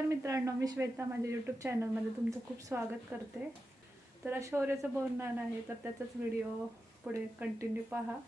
नमस्कार मित्रांनो, मी श्वेता माझ्या यूट्यूब चॅनलमध्ये तुमचं खूप स्वागत करते. तर शौर्याचं बोलणं आहे तर त्याचाच व्हिडिओ पुढे कंटिन्यू पहा.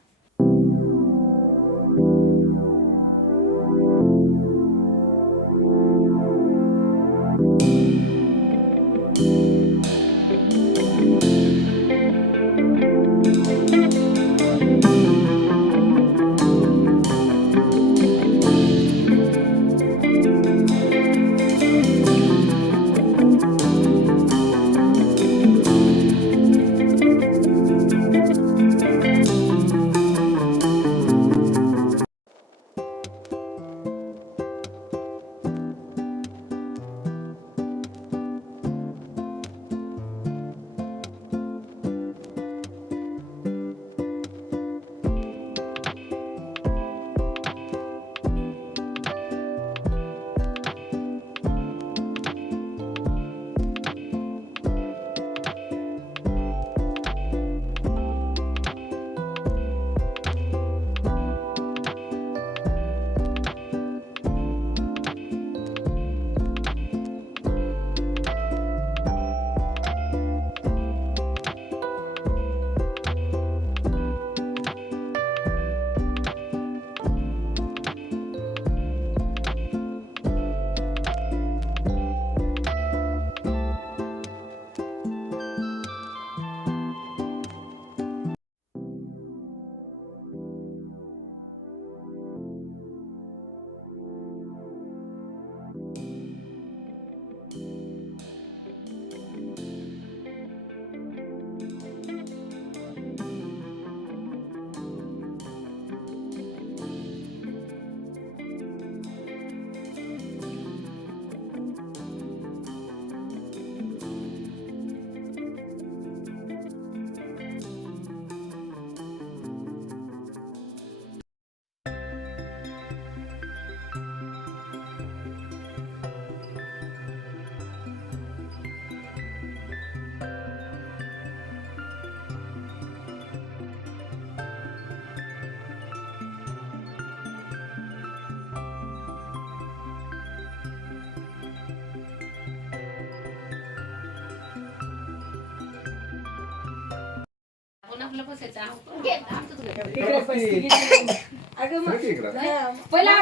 पहिला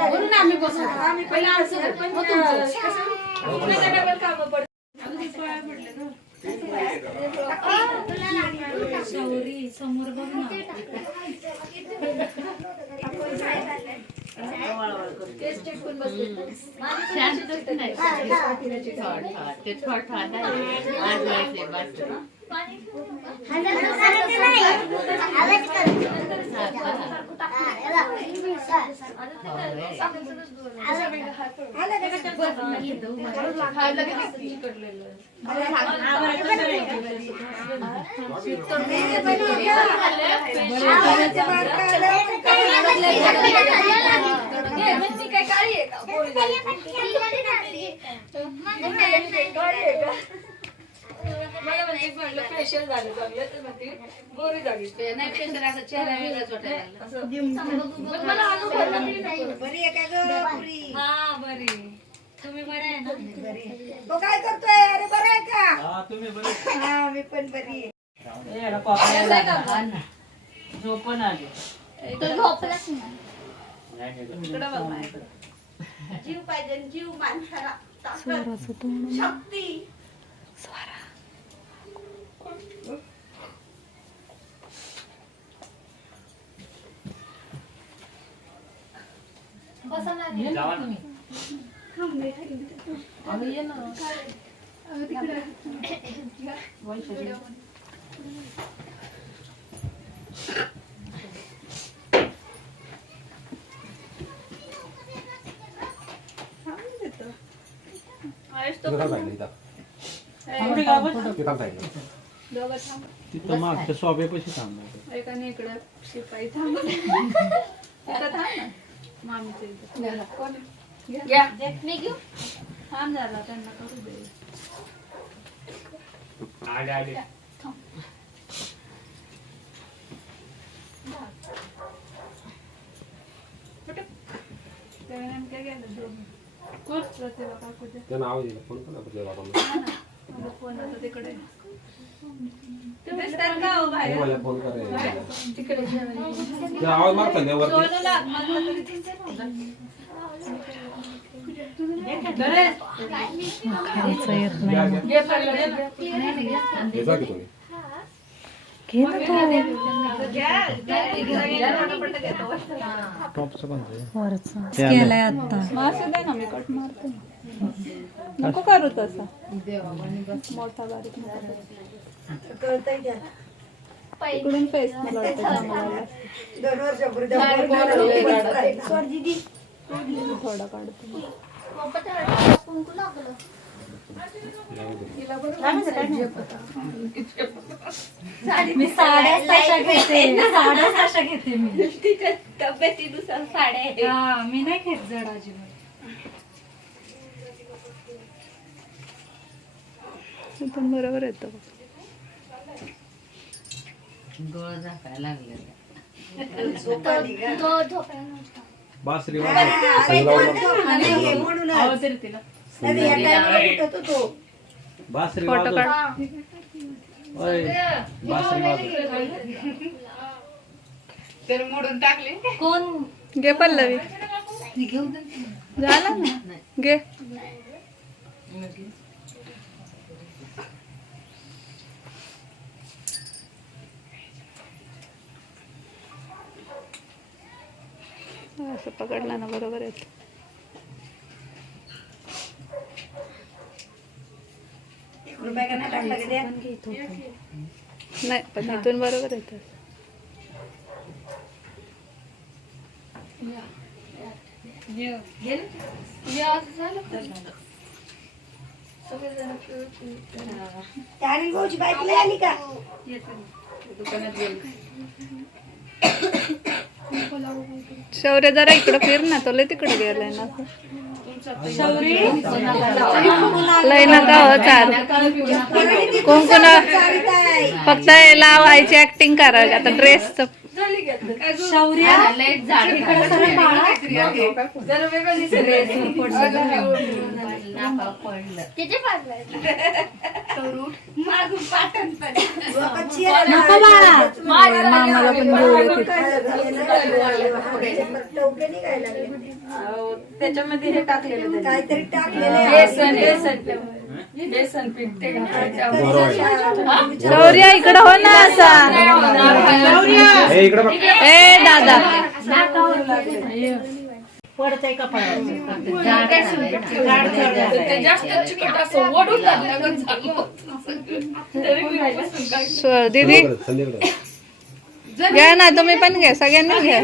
म्हणून आम्ही बसू आम्ही पहिला समोर बघ ना फेशियल झालं चांगलं तर मग ती गोरी झाली नाही फेशियल असं चेहरा वेगळाच वाटायला लागला मला अनुभव बरी आहे का ग पुरी हा बरी तुम्ही बरे आहे ना बरी तो काय करतोय अरे बरं आहे का हा तुम्ही बरे हा मी पण बरी आहे ए रपा झोपण आली तो झोपलाच नाही इकडे बघ माझ्याकडे जीव पाहिजे जीव माणसाला ताकद शक्ती स्वरा बसा ना तुम्ही ये ना तिथं मागच्या सोब्यापाशी थांबणार एकाने इकडे शिपाई थांबत तिथं थांब ना मामीच्या इथं कोण घ्या मी घेऊ थांब झाला त्यांना करू दे आले आले नेमक्या गेलं दोन प्रतिभा काकूच्या. त्यांना आवाज दिला फोन करा आपल्या बाबांना. हा ना, माझा फोन आता तिकडे आहे. दिसतात का हो बाहेर? मला फोन करा ते आवाज मारता ना वरती. सोनूला हात मारला तरी दिसत नाही. घे पडलं, घे ना. हे जा की तुम्ही. टॉपचं पण केलाय आता मासे दे ना, मी कट मारते. नको करू तसं मोठा बारीक इकडून फेस मला वाटतं चांगला थोडा काढतो. मी साड्याच तशा घेते मी तिच्या तब्येतीनुसार साड्या आहेत. हा मी नाही घेत जड अजिबात पण बरोबर येतं बघ. डोळं झाकायला लागले बासरी आवाज येईल तिला. बासरी फोटो वाजव. काढ. ओय, बासरी वाजव. तर मोडून टाकले कोण घे पल्लवी. घेऊन झाला ना, घे. असं पकडला ना बरोबर येत. नाही पण इथून बरोबर येत. शौर्य जरा इकडं फिर ना, तो लय तिकडे गेलाय ना. लय नका हो चार कुंकुन फक्त लावायची ऍक्टिंग करायची. आता ड्रेस शौर्य मामाला पण बोलू. त्याच्यामध्ये हे टाकलेलं काहीतरी बेसन पीठ ते शौर्य इकडं हो ना असा. हे इकडे बघ. ए दादा पडतंय कपाळावर जास्त चिकट असं ओढून लागलं तरी मी बसून काय दीदी संध्याकडे घ्या ना, तुम्ही पण घ्या, सगळ्यांनी घ्या.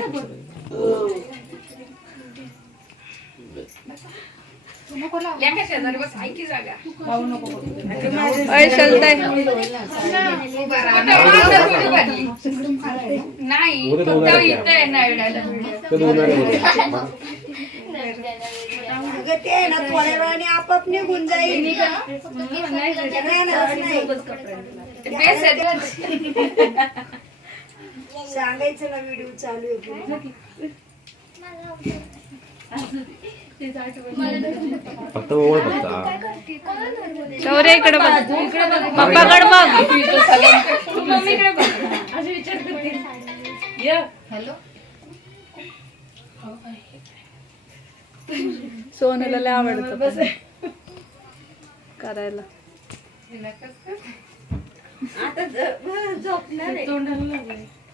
लेका शेजारी बस ऐकी जागा अय चलताय. नाही उद्या फक्त दोन इथं आहे ना एवढ्याला. कधी होणार आहे? थोड्या वेळाने आपाप निघून जाईल. सांगायचं ना व्हिडिओ चालू आहे. फक्त ओळ बघता. शौर्य इकडे बघ, पप्पाकडे बघ. सोनूला लय आवडतं पण करायला.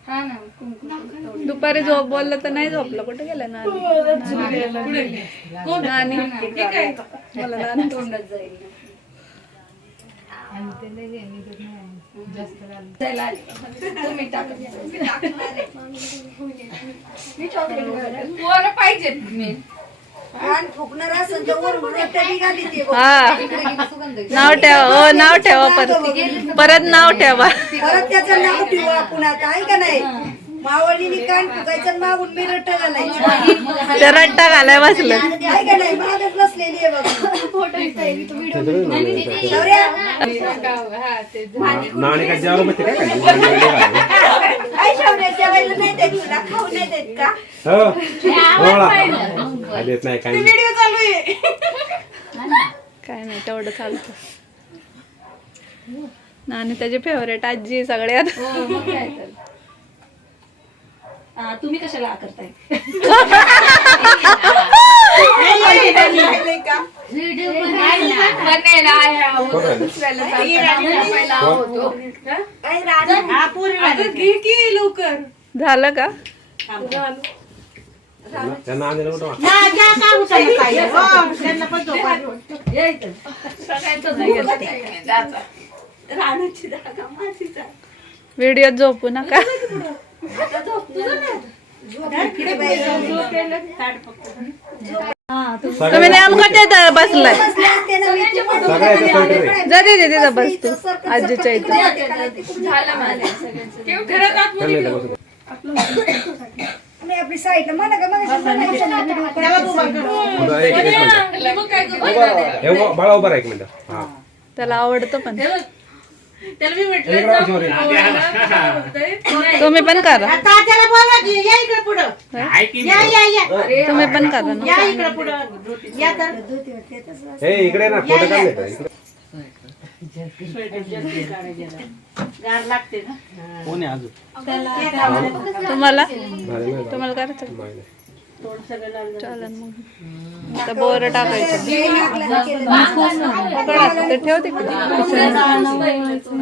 हा ना दुपारी झोप बोललं तर नाही झोपलं. कुठे गेलं ना नानी? मला नानी तोंडात जाईल. पोरं पाहिजेत मी कान फुकणार असेल तर वरून रोट्या निघाली ते बघ. हा नाव ठेवा, हो नाव ठेवा, परत नाव ठेवा. परत त्याचं नाव ठेवू आपण आता, आहे का नाही? मावळीने कान फुकायचं, मागून मी रट्टा घालायची. ते रट्टा घालाय बसलं. आहे का नाही? मागच बसलेली आहे बघ. नाणे काय जेवायला बसते काय काय? काय शौर्य जेवायला नाही देत तुला? खाऊ नाही देत का? हो. ओळा. काय देत नाही काय नाही. व्हिडिओ चालू आहे. काय नाही तेवढं चालतं. आणि त्याची फेवरेट आजी आहे सगळ्यात. हो, मग काय तर. तुम्ही कशाला करताय? व्हिडिओ पण आहे ना. दुसऱ्याला चालतं. पहिला होतो. लवकर झालं का? त्यांना आणलं कुठं रानाची जागा माझीच आहे. व्हिडिओत झोपू नका. तुम्ही नेमकं तिथं बसलाय. जा दे तिथं बस तू आजीच्या इथं. झालं माझं सगळ्यांचं. मी आपली साईडला मला का मग काय करू? बाळा उभा राहा एक मिनिट. हा त्याला आवडतं पण. त्याला मी म्हटलं एक राऊंड वर ये. तुम्ही पण करा. तात्याला बोला की या इकडे पुढं. तुम्ही पण करा ना. या इकडे पुढं. या तर हे इकडे ना फोटो काढले तर इकडे. गार लागते ना. कोण आहे अजून? तुम्हाला नाही, नाही. तुम्हाला करायचं नाही, नाही. चालेल मग. आता बोर टाकायचं. पकडा ते ठेव तिकडे.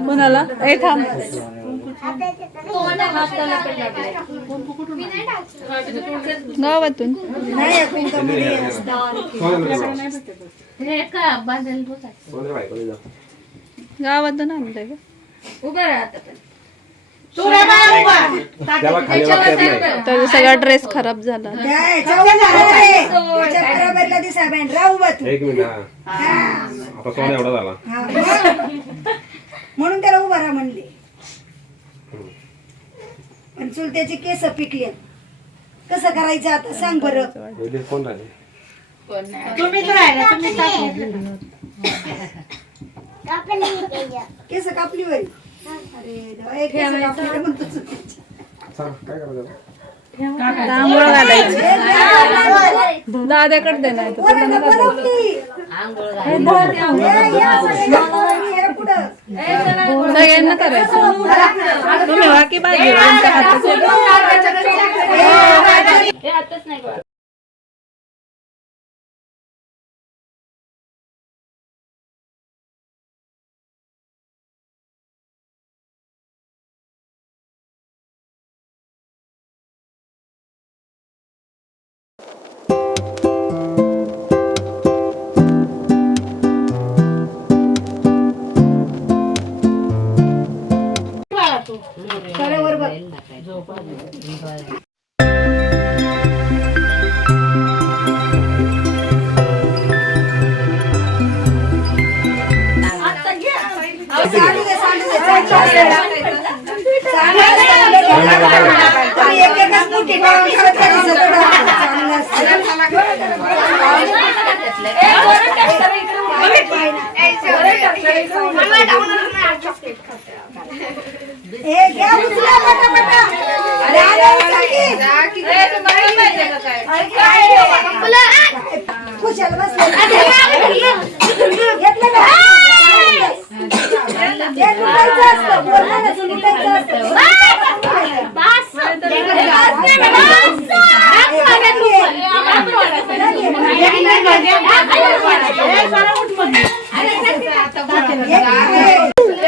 कोणाला ए थांब. गावातून कोण आहे बाई? गावातून आणलंय का? उभं राहा आता पण. त्याला खाली वाटत नाही. त्याचा सगळा ड्रेस खराब झाला. एक मिनिट हा. आता सोने एवढा झाला. म्हणून त्याला उभा राहा म्हणले. पण चुलत्याचे केस पिकले. कसं करायचं आता सांग बरं. पहिले कोण राहिले? तुम्हीच राहिला. केस कापली होय. अरे देवा, एक केस कापली तर म्हणतो चुलत्याची. सांग, काय करायचं? तांबूळ घालायची. दाद्याकडे दे नाही तर पोरांना बोलव की. आंघोळ हे या सगळ्यांना हे पुढं. सगळ्यांना करायचं. तुम्ही बाकी बाजू तुमच्या हातात. हे आताच नाही कळत. सांडू दे, सांडू दे. तुम्ही एक एकच मोठी पाहून करत करायचं थोडं. चांगलं हे घ्या उचला पटापटा. अरे आलं उचल की. खुशाल बसले. घेतलं का? हे लुटायचं असतं. बोलतानाच लुटायचं असतं.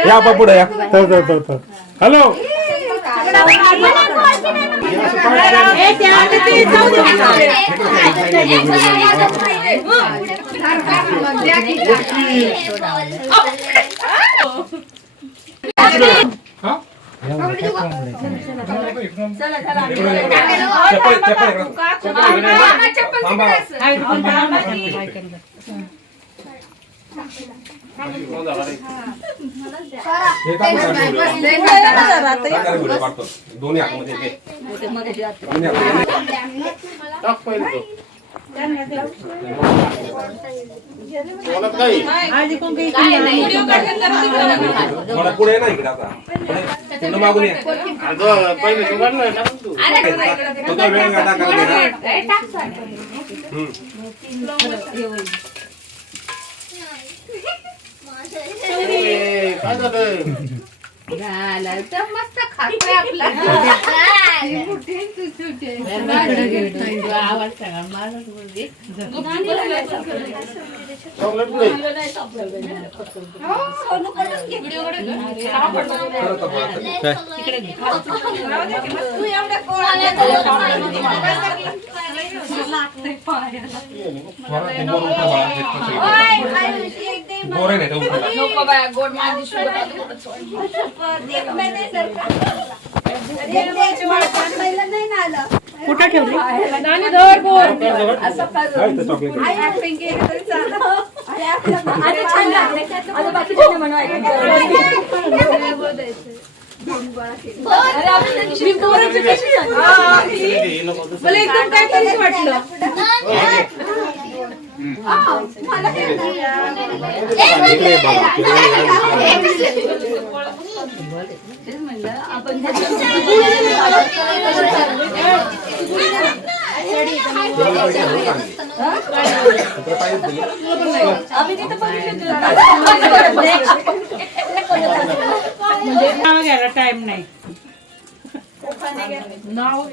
या बा पुढे या. हॅलो दोन्ही थोडा पुढे ना इकडे आता पुढे मागून या. पहिले काय झालं झालं तर मस्त खातोय आपला आवाज सगळा माझाच मुलगी चॉकलेट कुठे गोरे नाही तर उठायला. नको बाया गोड माझी शुगर आली कुठं ठेवली नानी धर गोड काय ते चॉकलेट मला एकदम काय तरीच वाटलं इकडे बाबा नाव घ्यायला टाइम नाही नाव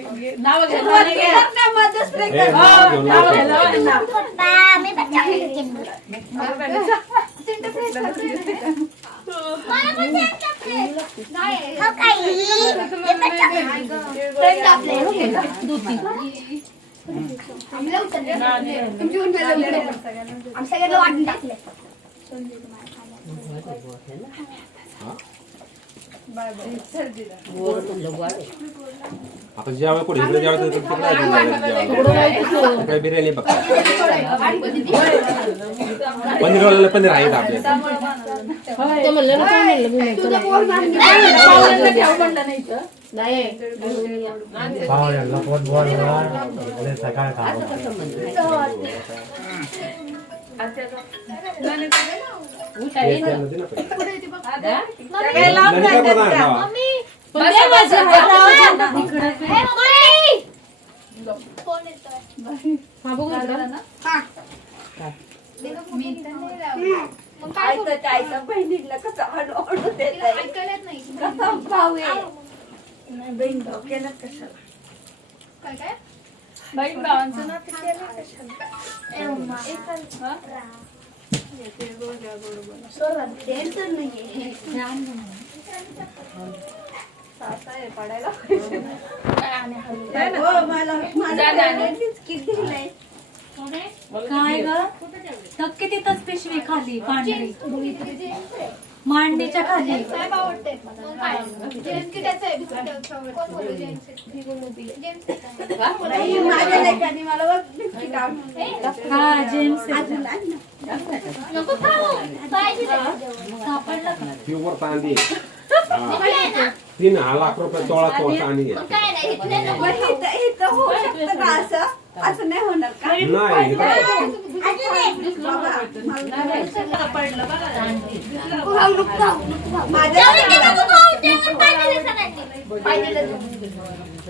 सगळ्यांना वाटून टाकले आता जेव्हा कुठे इकडे जेवायचं तर तिकडे बिर्याणी बघ पनीरवाल्याला पनीर आहेत आपल्याला सकाळ बहिणीला कसं ऑर्डर देत कसा भाव आहे बहीण भाव केला कशाला काय बहीण भावांचं ना ते केलं कशाला काय ग नक्की तिथंच पिशवी खाली पांढरी मांडणीच्या खाली हा जेम्स सापडला का? प्युअर तांदी 3 लाख रुपये तोळा तांदी असं नाही होणार का नाही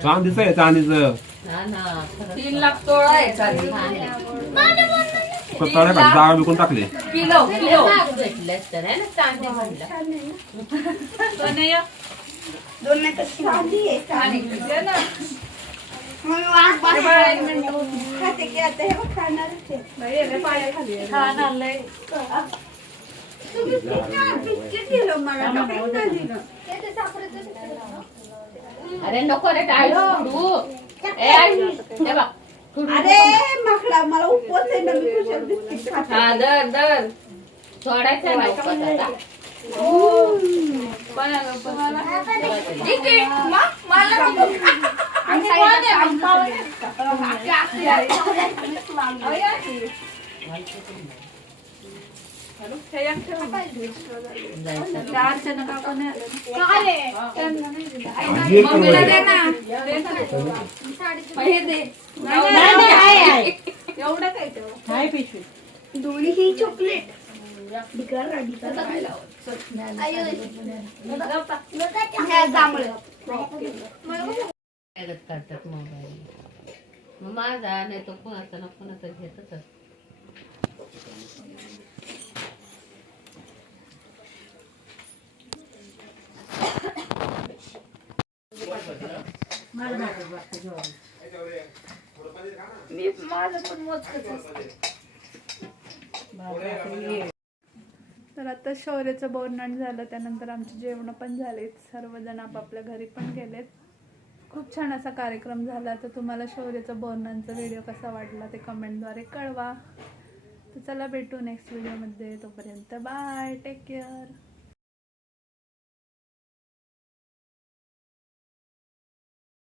चांदीचं आहे चांदीचं 3 लाख तोळा आहे चालेल तोळ्या जागा विकून टाकले किलो किलो भेटलं तर आहे ना चांदी म्हणलं दोन नाही तर चांदी आहे चांदी. खाते की आता हे बघ खाणारच आहे. बिस्किट दिलं मला तर काही नाही दिलं. अरे नको रे टाळी सोडू. ए आई, हे बघ. अरे माकडा मला उपवास आहे ना मी कुशल बिस्किट खाते. हा दर सोडायचं ना उपवास आता. एवढं काय तेव्हा दोन्ही ही चॉकलेट करतात मोबाईल मग माझा नाही तो कोणाचा ना कोणाचा घेतच मी माझं पण मोजकच असतं. तर आता शौर्याचं बोरनाण झालं, त्यानंतर आमची जेवण पण झालीत, सर्वजण आपापल्या घरी पण गेलेत. खूप छान असा कार्यक्रम झाला. तर तुम्हाला शौर्याचं बोरनाणचा व्हिडिओ कसा वाटला ते कमेंटद्वारे कळवा. तर चला भेटू नेक्स्ट व्हिडिओमध्ये. तोपर्यंत बाय, टेक केअर.